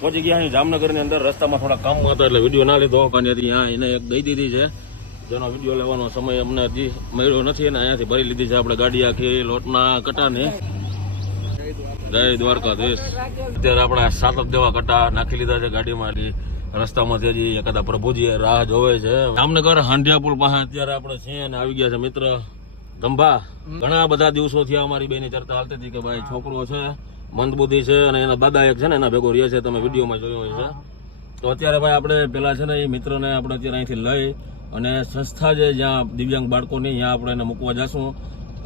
પહોંચી ગયા અહીં જામનગરની અંદર. રસ્તામાં થોડા કામ હતા એટલે વિડીયો ના લીધો. કારણ કે અહીંયા એને એક દઈ દીધી છે જેનો વિડીયો લેવાનો સમય અમને હજી મળ્યો નથી અને અહીંયાથી ભરી લીધી છે આપણે ગાડી આખી લોટના કટાને. જય દ્વારકાધીશ. અત્યારે આપણા 7 જેવા કટા નાખી લીધા છે ગાડીમાં. રસ્તામાંથી હજી એકાદા પ્રભુજી રાહ જોવે છે. જામનગર હાંડિયા પુલ પાસે અત્યારે આપણે છીએ અને આવી ગયા છે મિત્ર ગંભા. ઘણા બધા દિવસો થયા અમારી બેની ચર્ચા હાલતી હતી કે ભાઈ છોકરો છે, મંદબુદ્ધિ છે અને એના દાદા એક છે ને એના ભેગો રહે છે, તમે વિડીયોમાં જોયું હોય છે. તો અત્યારે ભાઈ આપણે પેલા છે ને એ મિત્રને આપણે અત્યારે અહીંથી લઈ અને સંસ્થા છે જ્યાં દિવ્યાંગ બાળકોની ત્યાં આપણે એને મૂકવા જશું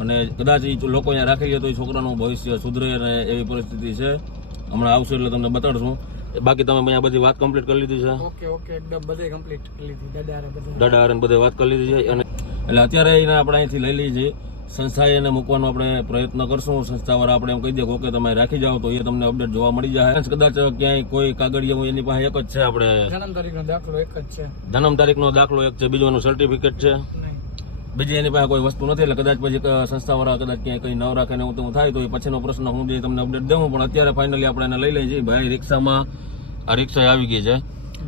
અને કદાચ એ લોકો અહીંયા રાખી લે તો એ છોકરાનું ભવિષ્ય સુધરે અને એવી પરિસ્થિતિ છે. હમણાં આવશે એટલે તમને બતાડશું. બાકી તમે અહીંયા બધી વાત કમ્પ્લીટ કરી લીધી છે? ઓકે એકદમ બધે કમ્પ્લીટ કરી લીધી. દાદા હારે બધે વાત કરી લીધી છે અને એટલે અત્યારે એને આપણે અહીંથી લઈ લઈએ છીએ. સંસ્થાએ એને મૂકવાનો આપણે પ્રયત્ન કરશું. સંસ્થાવાળા આપણે એમ કહી દે કે તમે રાખી જાઓ તો એ તમને અપડેટ જોવા મળી જાય. કદાચ ક્યાંય કોઈ કાગળિયા એની પાસે એક જ છે, આપણે જન્મ તારીખનો દાખલો એક જ છે. જન્મ તારીખનો દાખલો એક છે, બીજું એનું સર્ટિફિકેટ છે, બીજી એની પાસે કોઈ વસ્તુ નથી. એટલે કદાચ પછી સંસ્થાવાળા કદાચ ક્યાંય કંઈ ન રાખે ને એવું થાય તો એ પછીનો પ્રશ્ન હું જે તમને અપડેટ દઉં. પણ અત્યારે ફાઇનલી આપણે એને લઈ લઈએ છીએ. ભાઈ રિક્ષામાં આ રિક્ષા આવી ગઈ છે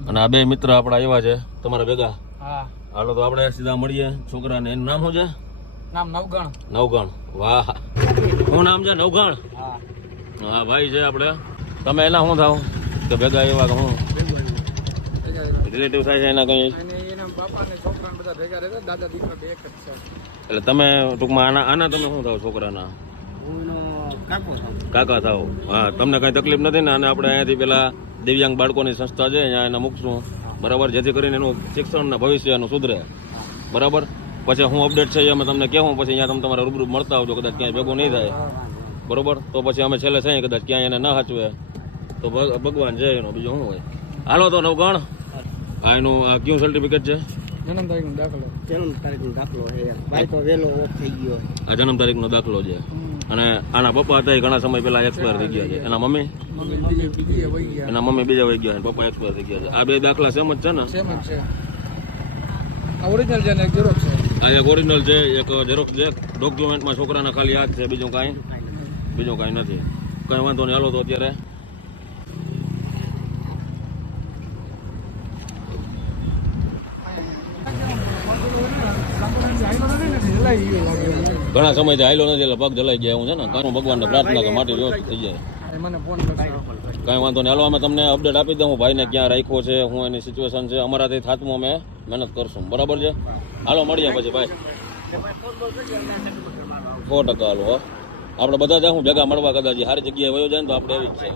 અને આ બે મિત્ર આપણા આવ્યા છે તમારા ભેગા. હા હાલો તો આપણે સીધા મળીએ. છોકરાને એનું નામ શું છે? નામ નવગણ. નવગણ. વાહ, શું નામ છે? નવગણ. હા ભાઈ છે આપણે. તમે એના શું થાવ કે ભેગા એવા કે હું રિલેટિવ થાય છે એના કઈ? એના બાપા ને છોકરા બધા ભેગા રહેતા. દાદા દીકરા બે એક જ છે. એટલે તમે ટૂંકમાં આના તમે શું થાવ છોકરાના? કાકા થાવ. હા, તમને કઈ તકલીફ નથી ને? અને આપણે અહીંયાથી પેલા દિવ્યાંગ બાળકોની સંસ્થા છે અહીંયા એને મૂકશું, બરાબર, જેથી કરીને એનું શિક્ષણના ભવિષ્યનું સુધરે, બરાબર. પછી હું અપડેટ છે અમે તમને કહેવું, પછી અહીંયા તમે તમારા રૂબરૂ મળતા આવજો. કદાચ ક્યાંય ભેગું નહીં થાય, બરોબર, તો પછી અમે છેલ્લે થઈએ કદાચ ક્યાંય એને ના સાચવે તો ભગવાન છે એનો, બીજું શું હોય. હાલો તો નવગણ. આ એનું આ કયું સર્ટિફિકેટ છે? જન્મ તારીખનો દાખલો. જન્મ તારીખનો દાખલો છે. ભાઈ તો વેલો ઓફ થઈ ગયો. આ જન્મ તારીખનો દાખલો છે. અને આના પપ્પા હતા એ ઘણા સમય પહેલા એક્સપાયર થઈ ગયા છે. એના મમ્મી એના મમ્મી બીજા વહી ગયા, પપ્પા એક્સપાયર થઈ ગયા છે. આ બે દાખલા સેમ જ છે ને? સેમ જ છે. આ ઓરિજિનલ છે ને એક ઝેરોક્સ છે. આ એક ઓરિજિનલ છે, એક ઝેરોક્સ છે. ડોક્યુમેન્ટમાં છોકરાના ખાલી યાદ છે, બીજું કાંઈ નથી. કંઈ વાંધો નહીં. હાલો તો અત્યારે ઘણા સમયથી હાલ્યો નથી એટલે પગ જલાઈ ગયા એવું છે ને. કાંઈ ભગવાનને પ્રાર્થના કે માટી વ્યવસ્થિત થઈ જાય. કાંઈ વાંધો નહીં. હાલો અમે તમને અપડેટ આપી દઉં ભાઈને ક્યાં રાખ્યો છે, હું એની સિચ્યુએશન છે. અમારાથી થાતમાં અમે મહેનત કરશું, બરાબર છે. હાલો મળીએ પછી ભાઈ. 100% હાલો. આપણે બધા જ હું ભેગા મળવા કદાચ સારી જગ્યાએ વયો જાય ને તો આપણે એવી જ છે.